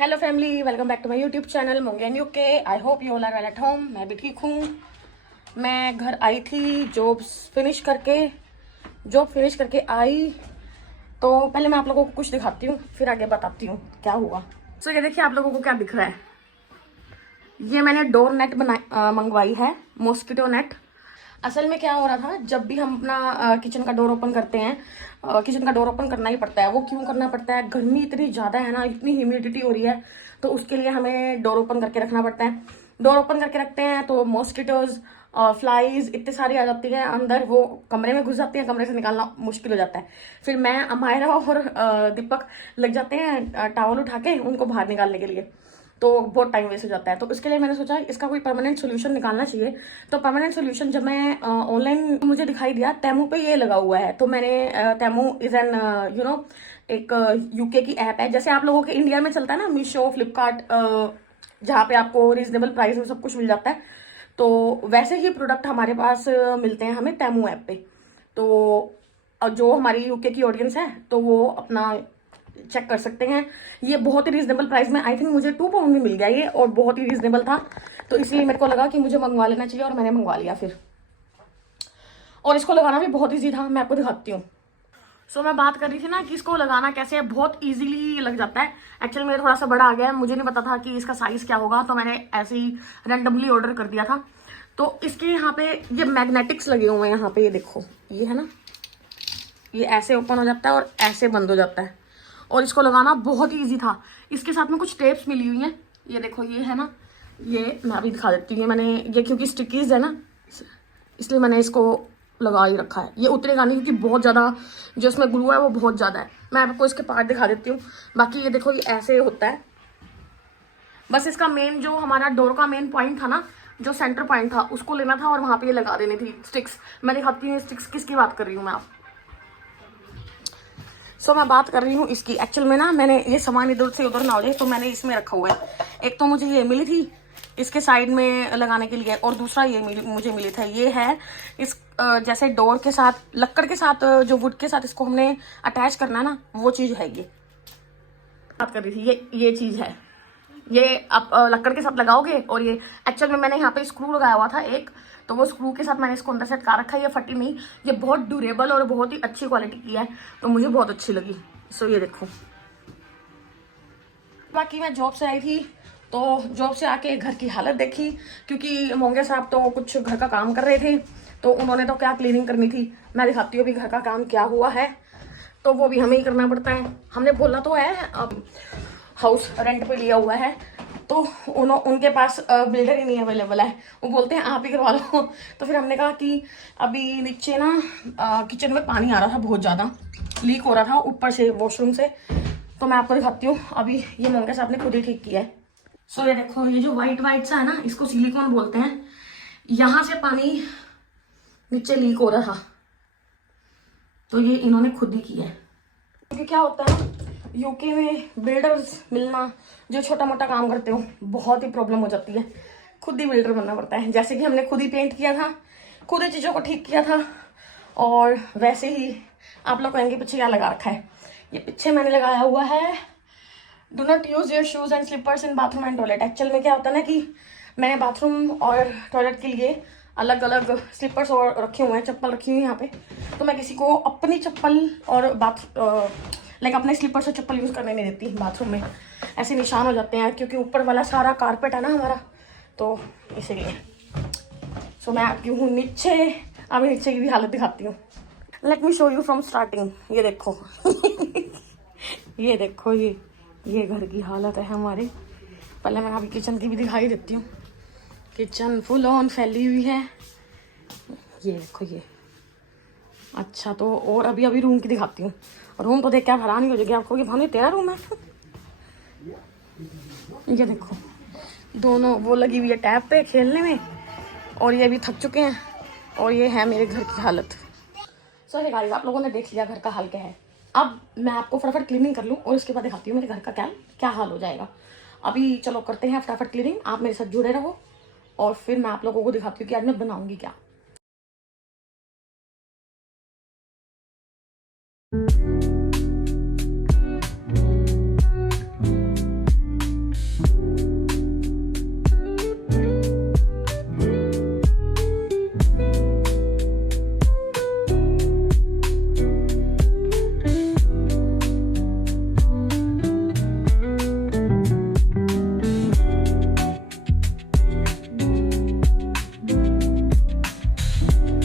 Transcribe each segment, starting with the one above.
Hello family, welcome back to my YouTube channel मोंगेन UK. I hope you all are well at home. मैं भी ठीक हूँ। मैं घर आई थी जॉब फिनिश करके आई। तो पहले मैं आप लोगों को कुछ दिखाती हूँ, फिर आगे बताती हूँ क्या हुआ। तो ये देखिए, आप लोगों को क्या दिख रहा है। ये मैंने डोर नेट मंगवाई है, मॉस्किटो नेट। असल में क्या हो रहा था, जब भी हम अपना किचन का डोर ओपन करते हैं, किचन का डोर ओपन करना ही पड़ता है। वो क्यों करना पड़ता है, गर्मी इतनी ज़्यादा है ना, इतनी ह्यूमिडिटी हो रही है, तो उसके लिए हमें डोर ओपन करके रखना पड़ता है। डोर ओपन करके रखते हैं तो मॉस्किटोज, फ्लाइज इतने सारी आ जाती हैं अंदर, वो कमरे में घुस जाती हैं, कमरे से निकालना मुश्किल हो जाता है। फिर मैं, अमायरा और दीपक लग जाते हैं टावल उठा के उनको बाहर निकालने के लिए, तो बहुत टाइम वेस्ट हो जाता है। तो इसके लिए मैंने सोचा इसका कोई परमानेंट सोल्यूशन निकालना चाहिए। तो परमानेंट सोल्यूशन जब मैं ऑनलाइन मुझे दिखाई दिया, तैमू पे ये लगा हुआ है। तो मैंने, तैमू इज एन एक यूके की ऐप है। जैसे आप लोगों के इंडिया में चलता है ना मीशो, फ्लिपकार्ट, जहाँ पे आपको रीजनेबल प्राइस में सब कुछ मिल जाता है, तो वैसे ही प्रोडक्ट हमारे पास मिलते हैं हमें तैमू ऐप पे। तो जो हमारी यूके की ऑडियंस है तो वो अपना चेक कर सकते हैं। ये बहुत ही रीजनेबल प्राइस में, आई थिंक मुझे 2 पाउंड में मिल गया ये, और बहुत ही रीजनेबल था। तो इसलिए मेरे को लगा कि मुझे मंगवा लेना चाहिए, और मैंने मंगवा लिया फिर। और इसको लगाना भी बहुत ईजी था, मैं आपको दिखाती हूँ। सो मैं बात कर रही थी ना कि इसको लगाना कैसे है, बहुत इजीली लग जाता है। एक्चुअली मेरा थोड़ा सा बड़ा आ गया है, मुझे नहीं पता था कि इसका साइज क्या होगा, तो मैंने ऐसे ही रैंडमली ऑर्डर कर दिया था। तो इसके यहाँ पे ये मैग्नेटिक्स लगे हुए हैं, यहाँ पे ये देखो, ये है ना, ये ऐसे ओपन हो जाता है और ऐसे बंद हो जाता है। और इसको लगाना बहुत ही ईजी था। इसके साथ में कुछ टेप्स मिली हुई हैं, ये देखो, ये है ना, ये मैं अभी दिखा देती हूँ। मैंने ये, क्योंकि स्टिकीज है ना, इसलिए मैंने इसको लगा ही रखा है। ये उतरेगा नहीं क्योंकि बहुत ज़्यादा जो इसमें ग्लू है वो बहुत ज़्यादा है। मैं आपको इसके पार्ट दिखा देती हूँ। बाकी ये देखो, ये ऐसे होता है। बस इसका मेन, जो हमारा डोर का मेन पॉइंट था ना, जो सेंटर पॉइंट था, उसको लेना था और वहाँ पे ये लगा देनी थी स्टिक्स। मैं दिखाती हूँ स्टिक्स किसकी बात कर रही हूँ मैं आप। मैं बात कर रही हूँ इसकी। एक्चुअल में ना, मैंने ये सामान इधर से उधर ना हो जाए, तो मैंने इसमें रखा हुआ है। एक तो मुझे ये मिली थी इसके साइड में लगाने के लिए, और दूसरा ये मुझे मिली था, ये है इस जैसे डोर के साथ, लक्कड़ के साथ, जो वुड के साथ इसको हमने अटैच करना है ना, वो चीज़ है ये। बात कर रही थी, ये चीज़ है। ये आप लक्कड़ के साथ लगाओगे, और ये एक्चुअल में मैंने यहाँ पे स्क्रू लगाया हुआ था एक, तो वो स्क्रू के साथ मैंने इसको अंदर से अटका रखा है। ये फटी नहीं, ये बहुत ड्यूरेबल और बहुत ही अच्छी क्वालिटी की है, तो मुझे बहुत अच्छी लगी। ये देखो। बाकी मैं जॉब से आई थी, तो जॉब से आके घर की हालत देखी, क्योंकि मोंगे साहब तो कुछ घर का काम कर रहे थे, तो उन्होंने तो क्या क्लीनिंग करनी थी। मैं दिखाती हूँ अभी घर का काम क्या हुआ है, तो वो भी हमें ही करना पड़ता है। हमने बोला तो है, अब हाउस रेंट पे लिया हुआ है, तो उनके पास बिल्डर ही नहीं अवेलेबल है। वो बोलते हैं आप ही करवा लो। तो फिर हमने कहा कि अभी नीचे ना किचन में पानी आ रहा था, बहुत ज़्यादा लीक हो रहा था ऊपर से, वॉशरूम से। तो मैं आपको दिखाती हूँ। अभी ये मोंगे साहब ने खुद ही ठीक किया है। ये देखो, ये जो वाइट वाइट सा है ना, इसको सिलिकॉन बोलते हैं। यहाँ से पानी नीचे लीक हो रहा था, तो ये इन्होंने खुद ही किया है। क्योंकि क्या होता है ना, यूके में बिल्डर्स मिलना, जो छोटा मोटा काम करते हो, बहुत ही प्रॉब्लम हो जाती है। खुद ही बिल्डर बनना पड़ता है। जैसे कि हमने खुद ही पेंट किया था, खुद ही चीज़ों को ठीक किया था। और वैसे ही आप लोग कहेंगे पीछे क्या लगा रखा है। ये पीछे मैंने लगाया हुआ है, do not use your shoes and slippers in bathroom and toilet. Actual में क्या होता है ना कि मैंने बाथरूम और टॉयलेट के लिए अलग अलग स्लीपर्स और रखे हुए हैं, चप्पल रखी हुई है यहाँ पे। तो मैं किसी को अपनी चप्पल और अपने स्लीपर्स और चप्पल यूज़ करने नहीं देती बाथरूम में। ऐसे निशान हो जाते हैं, क्योंकि ऊपर वाला सारा कारपेट है ना हमारा, तो इसीलिए। मैं आपकी हूँ नीचे। अभी नीचे की भी हालत दिखाती हूँ। Let me show you from starting. ये देखो ये देखो, ये घर की हालत है हमारी। पहले मैं अभी किचन की भी दिखाई देती हूँ। किचन फुल ऑन फैली हुई है, ये देखो ये। अच्छा, तो और अभी रूम की दिखाती हूँ। रूम तो देख के आप हैरान ही हो जाएगी, आपको कि भानु तेरा रूम है। ये देखो, दोनों वो लगी हुई है टैब पे खेलने में, और ये अभी थक चुके हैं। और ये है मेरे घर की हालत। सॉरी गाइस, आप लोगों ने देख लिया घर का हाल क्या है। अब मैं आपको फटाफट क्लीनिंग कर लूँ, और उसके बाद दिखाती हूँ मेरे घर का क्या हाल हो जाएगा। अभी चलो करते हैं फटाफट क्लीनिंग, आप मेरे साथ जुड़े रहो, और फिर मैं आप लोगों को दिखाती हूँ कि आज मैं बनाऊंगी क्या।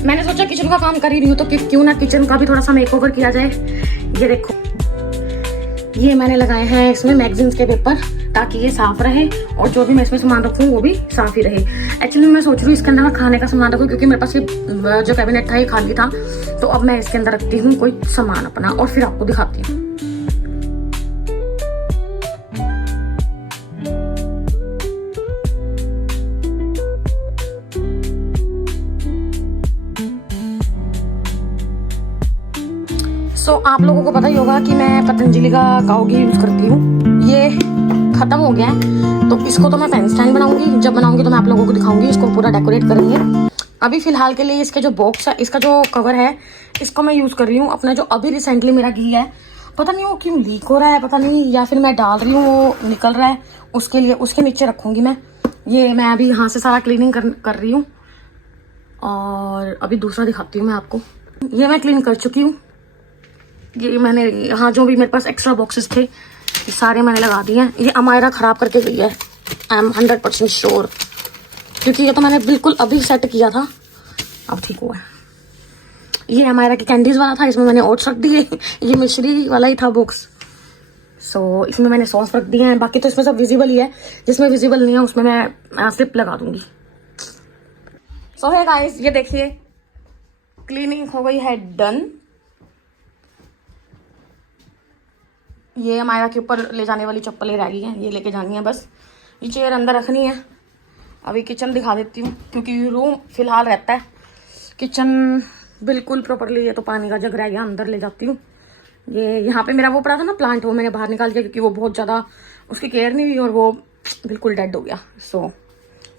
मैंने सोचा किचन का काम कर ही रही हूँ तो क्यों ना किचन का भी थोड़ा सा मेकओवर किया जाए। ये देखो, ये मैंने लगाए हैं इसमें मैगजीन्स के पेपर ताकि ये साफ रहे और जो भी मैं इसमें सामान रखूँ वो भी साफ ही रहे। एक्चुअली मैं सोच रही हूँ इसके अंदर मैं खाने का सामान रखूँ क्योंकि मेरे पास ये जो कैबिनेट था ये खाली था, तो अब मैं इसके अंदर रखती हूँ कोई सामान अपना और फिर आपको दिखाती हूँ। आप लोगों को पता ही होगा कि मैं पतंजलि का काउ घी यूज करती हूँ। ये खत्म हो गया है तो इसको तो मैं पेन स्टैंड बनाऊंगी। जब बनाऊंगी तो मैं आप लोगों को दिखाऊंगी, इसको पूरा डेकोरेट करेंगे। अभी फिलहाल के लिए इसके जो बॉक्स है, इसका जो कवर है, इसको मैं यूज कर रही हूँ। अपना जो अभी रिसेंटली मेरा घी है, पता नहीं वो क्यों लीक हो रहा है, पता नहीं, या फिर मैं डाल रही हूँ वो निकल रहा है, उसके लिए उसके नीचे रखूंगी मैं। ये मैं अभी यहाँ से सारा क्लीनिंग कर रही हूँ और अभी दूसरा दिखाती हूँ मैं आपको। ये मैं क्लीन कर चुकी हूँ। ये मैंने यहाँ जो भी मेरे पास एक्स्ट्रा बॉक्सेस थे ये सारे मैंने लगा दिए हैं। ये अमायरा खराब करके गई है, आई एम 100% श्योर, क्योंकि ये तो मैंने बिल्कुल अभी सेट किया था, अब ठीक हुआ है। ये अमायरा की कैंडीज वाला था, इसमें मैंने ओट्स रख दिए। ये मिश्री वाला ही था बॉक्स, सो इसमें मैंने सॉस रख दिए हैं। बाकी तो इसमें सब विजिबल ही है, जिसमें विजिबल नहीं है उसमें मैं स्लिप लगा दूंगी। सो है गाइस, ये देखिए क्लीनिंग हो गई है डन। ये अमायरा के ऊपर ले जाने वाली चप्पलें रह गई हैं, ये लेके जानी है बस। ये चेयर अंदर रखनी है। अभी किचन दिखा देती हूँ क्योंकि रूम फिलहाल रहता है, किचन बिल्कुल प्रॉपरली। ये तो पानी का जग रह गया, अंदर ले जाती हूँ। ये यहाँ पे मेरा वो पड़ा था ना प्लांट, वो मैंने बाहर निकाल दिया क्योंकि वो बहुत ज़्यादा उसकी केयर नहीं हुई और वो बिल्कुल डेड हो गया। सो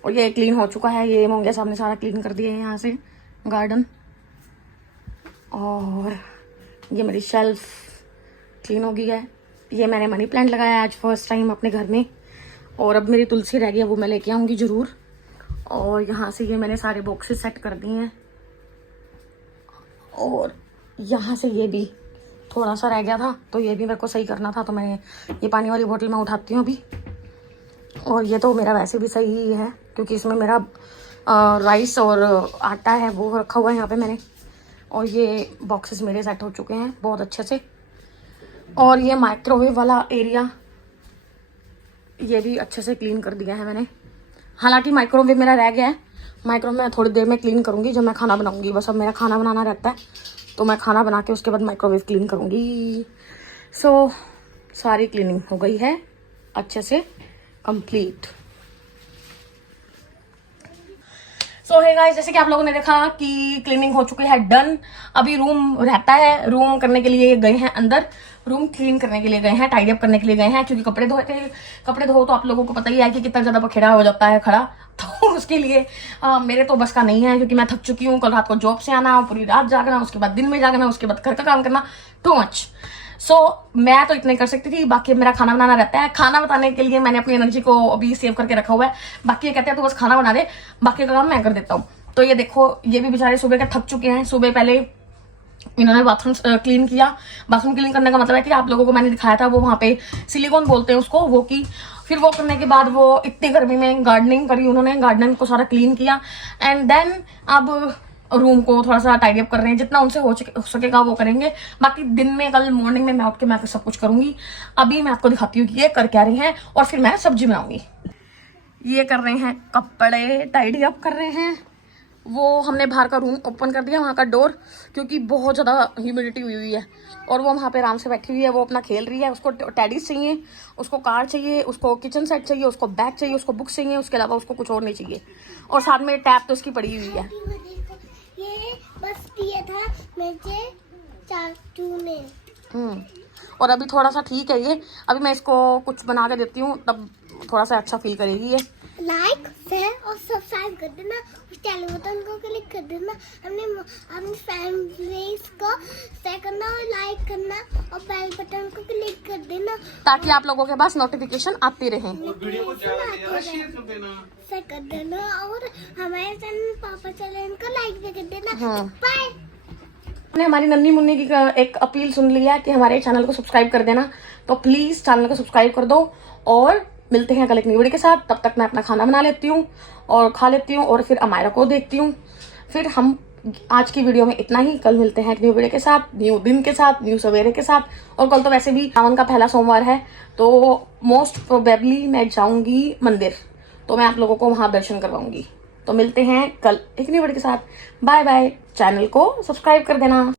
और ये क्लीन हो चुका है। ये मोंगिया साहब ने सारा क्लीन कर दिया है यहाँ से गार्डन। और ये मेरी शेल्फ क्लीन हो गई है। ये मैंने मनी प्लांट लगाया आज फर्स्ट टाइम अपने घर में, और अब मेरी तुलसी रह गई है, वो मैं लेके आऊँगी ज़रूर। और यहाँ से ये मैंने सारे बॉक्सेस सेट कर दिए हैं, और यहाँ से ये भी थोड़ा सा रह गया था तो ये भी मेरे को सही करना था, तो मैंने ये पानी वाली बोतल मैं उठाती हूँ अभी। और ये तो मेरा वैसे भी सही ही है क्योंकि इसमें मेरा राइस और आटा है वो रखा हुआ है यहाँ पे मैंने। और ये बॉक्सेस मेरे सेट हो चुके हैं बहुत अच्छे से। और ये माइक्रोवेव वाला एरिया ये भी अच्छे से क्लीन कर दिया है मैंने। हालांकि माइक्रोवेव मेरा रह गया है, माइक्रोवेव मैं थोड़ी देर में क्लीन करूँगी जब मैं खाना बनाऊँगी। बस अब मेरा खाना बनाना रहता है तो मैं खाना बना के उसके बाद माइक्रोवेव क्लीन करूँगी। सो सारी क्लीनिंग हो गई है अच्छे से कंप्लीट। सो है गाइस, जैसे कि आप लोगों ने देखा कि क्लीनिंग हो चुकी है डन। अभी रूम रहता है, रूम करने के लिए गए हैं अंदर, रूम क्लीन करने के लिए गए हैं, टाइडी अप करने के लिए गए हैं क्योंकि कपड़े धोए थे। कपड़े धो तो आप लोगों को पता ही है कि कितना ज्यादा बखेड़ा हो जाता है खड़ा, तो उसके लिए मेरे तो बस का नहीं है क्योंकि मैं थक चुकी हूँ। कल रात को जॉब से आना, पूरी रात जागना, उसके बाद दिन में जागना, उसके बाद घर का काम करना, टू मच। सो मैं तो इतना ही कर सकती थी, बाकी मेरा खाना बनाना रहता है। खाना बनाने के लिए मैंने अपनी एनर्जी को अभी सेव करके रखा हुआ है। बाकी ये कहते हैं तो बस खाना बना दे, बाकी का काम मैं कर देता हूँ। तो ये देखो, ये भी बेचारे सुबह के थक चुके हैं। सुबह पहले इन्होंने बाथरूम क्लीन किया। बाथरूम क्लीन करने का मतलब है कि आप लोगों को मैंने दिखाया था वो वहाँ पे सिलिकॉन बोलते हैं उसको, वो की। फिर वो करने के बाद वो इतनी गर्मी में गार्डनिंग करी उन्होंने, गार्डन को सारा क्लीन किया। एंड देन अब रूम को थोड़ा सा टाइडी अप कर रहे हैं, जितना उनसे हो सकेगा वो करेंगे। बाकी दिन में कल मॉर्निंग में मैं उठ के मैं सब कुछ करूंगी। अभी मैं आपको दिखाती हूँ कि ये कर क्या रही हैं और फिर मैं सब्जी बनाऊंगी। ये कर रहे हैं कपड़े टाइडी अप कर रहे हैं। वो हमने बाहर का रूम ओपन कर दिया, वहाँ का डोर, क्योंकि बहुत ज़्यादा ह्यूमिडिटी हुई है और वो वहाँ पे आराम से बैठी हुई है। वो अपना खेल रही है, उसको टेडीज चाहिए, उसको कार चाहिए, उसको किचन सेट चाहिए, उसको बैग चाहिए, उसको बुक चाहिए, उसके अलावा उसको कुछ और नहीं चाहिए। और साथ में टैब तो उसकी पड़ी हुई है। ये बस दिया था मुझे चाचू ने। और अभी थोड़ा सा ठीक है ये। अभी मैं इसको कुछ बना के देती हूँ तब थोड़ा सा अच्छा फील करेगी ये। लाइक शेयर और सब्सक्राइब कर देना, उस बेल बटन को क्लिक कर देना, अपनी फैमिलीज को शेयर करना और लाइक करना और बेल बटन को क्लिक कर देना ताकि आप लोगों के पास नोटिफिकेशन आती रहे। शेयर कर देना और हमारे चैनल पापा चैनल को लाइक भी कर देना। बाय। हमने हमारी नन्ही मुन्नी की एक अपील सुन ली है कि हमारे चैनल को सब्सक्राइब कर देना, तो प्लीज चैनल को सब्सक्राइब कर दो। और मिलते हैं कल एक नई वीडियो के साथ। तब तक मैं अपना खाना बना लेती हूँ और खा लेती हूँ और फिर अमायरा को देखती हूँ, फिर हम आज की वीडियो में इतना ही। कल मिलते हैं एक न्यू वीडियो के साथ, न्यू दिन के साथ, न्यू सवेरे के साथ। और कल तो वैसे भी सावन का पहला सोमवार है, तो मोस्ट प्रोबेबली मैं जाऊंगी मंदिर, तो मैं आप लोगों को वहां दर्शन करवाऊंगी। तो मिलते हैं कल एक न्यू वीडियो के साथ। Bye bye. चैनल को सब्सक्राइब कर देना।